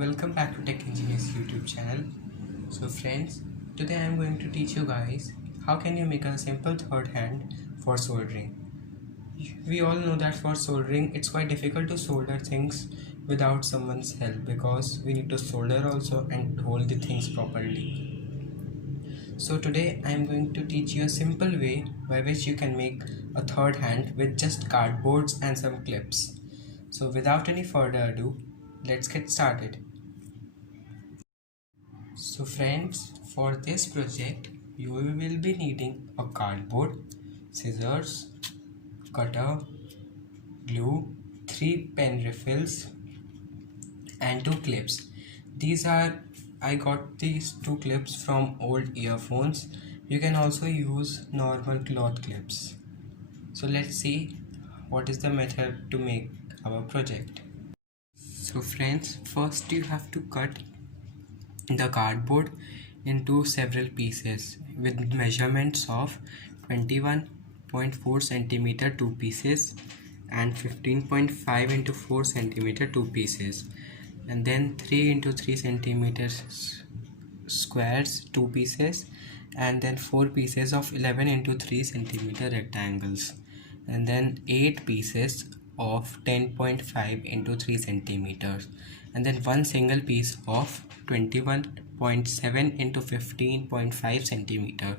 Welcome back to Tech Engineers YouTube channel. So friends, today I am going to teach you guys how can you make a simple third hand for soldering. We all know that for soldering it's quite difficult to solder things without someone's help because we need to solder also and hold the things properly. So today I am going to teach you a simple way by which you can make a third hand with just cardboards and some clips. So without any further ado, let's get started. So friends, for this project you will be needing a cardboard, scissors, cutter, glue, 3 pen refills and 2 clips. I got these 2 clips from old earphones. You can also use normal cloth clips. So let's see what is the method to make our project. So friends, first you have to cut the cardboard into several pieces with measurements of 21.4 centimeter 2 pieces and 15.5 into 4 centimeter 2 pieces, and then 3 into 3 centimeters squares 2 pieces, and then 4 pieces of 11 into 3 centimeter rectangles, and then 8 pieces of 10.5 into 3 centimeters, and then one single piece of 21.7 into 15.5 centimeter.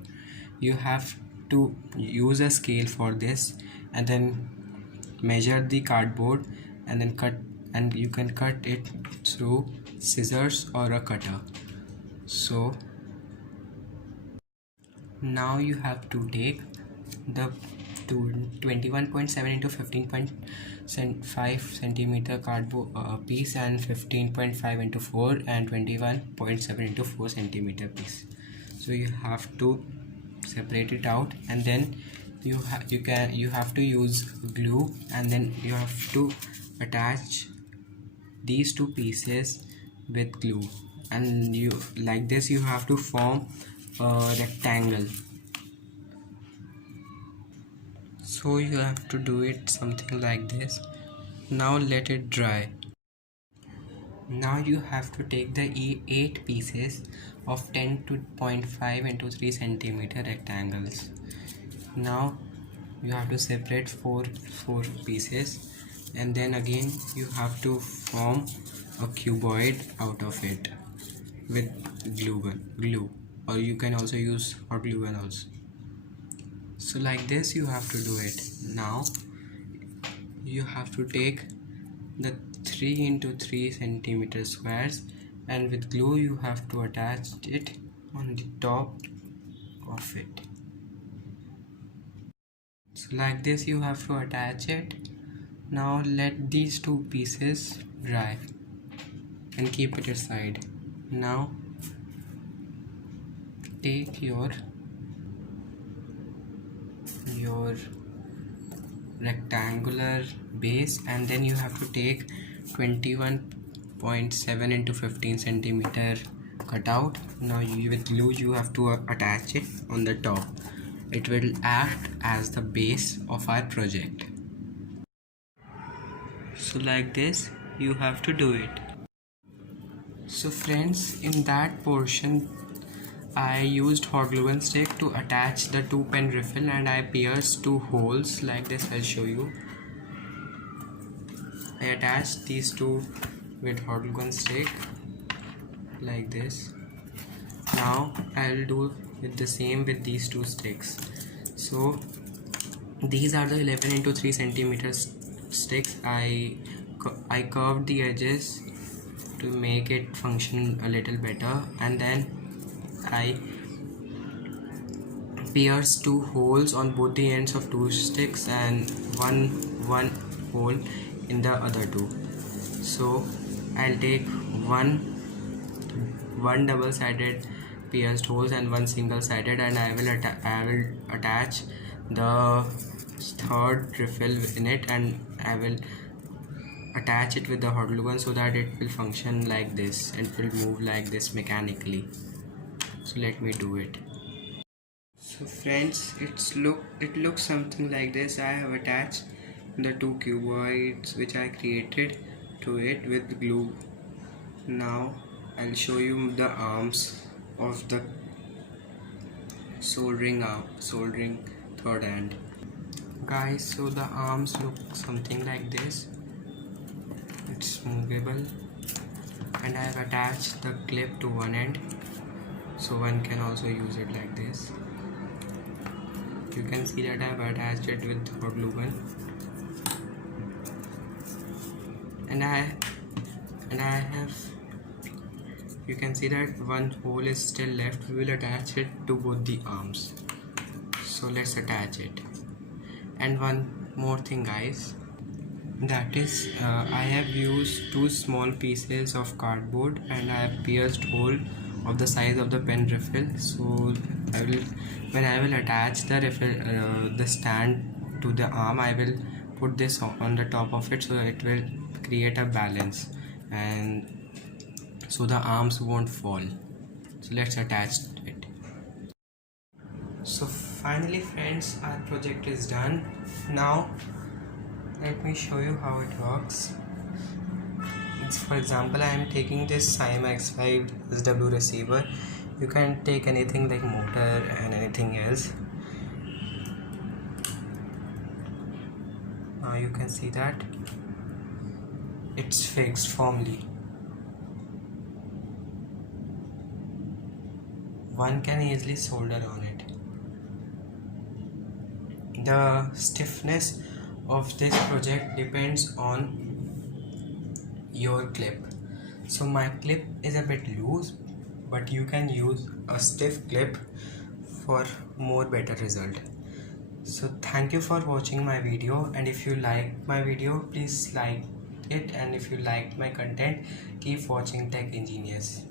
You have to use a scale for this and then measure the cardboard and then cut, and you can cut it through scissors or a cutter. So now you have to take the 21.7 into 15.5 centimeter cardboard piece and 15.5 into 4 and 21.7 into 4 centimeter piece. So you have to separate it out, and then you have to use glue, and then you have to attach these 2 pieces with glue, and you like this you have to form a rectangle. So you have to do it something like this. Now let it dry. Now you have to take the 8 pieces of 10.5 into 3 centimeter rectangles. Now you have to separate four pieces, and then again you have to form a cuboid out of it with glue, or you can also use hot glue gun also. So like this you have to do it. Now you have to take the 3 into 3 centimeter squares, and with glue you have to attach it on the top of it. So like this you have to attach it. Now let these 2 pieces dry and keep it aside. Now take your rectangular base, and then you have to take 21.7 into 15 centimeter cutout. Now with glue you have to attach it on the top. It will act as the base of our project. So like this you have to do it. So friends, in that portion I used hot glue gun stick to attach the 2 pen refill, and I pierced 2 holes like this. I'll show you. I attached these 2 with hot glue gun stick like this. Now I'll do with the same with these 2 sticks. So these are the 11 into 3 centimeter sticks. I curved the edges to make it function a little better, and then I pierced 2 holes on both the ends of 2 sticks and one hole in the other 2. So I'll take one double-sided pierced holes and one single-sided, and I will attach the third refill in it, and I will attach it with the hot glue gun so that it will function like this and it will move like this mechanically. So let me do it. So friends, it looks something like this. I have attached the 2 cuboids which I created to it with glue. Now I'll show you the arms of the soldering third end. Guys, so the arms look something like this. It's movable, and I have attached the clip to one end, so one can also use it like this. You can see that I have attached it with hot glue gun, and I have, you can see that one hole is still left. We will attach it to both the arms, so let's attach it. And one more thing guys, that is I have used two small pieces of cardboard and I have pierced hole of the size of the pen refill. So when I will attach the refill, the stand to the arm, I will put this on the top of it, so it will create a balance and so the arms won't fall. So let's attach it. So finally friends, our project is done. Now let me show you how it works. For example, I am taking this X5 SW receiver. You can take anything like motor and anything else. Now you can see that it's fixed firmly. One can easily solder on it. The stiffness of this project depends on your clip. So my clip is a bit loose, but you can use a stiff clip for more better result. So thank you for watching my video, and if you like my video, please like it, and if you like my content, keep watching Tech Engineers.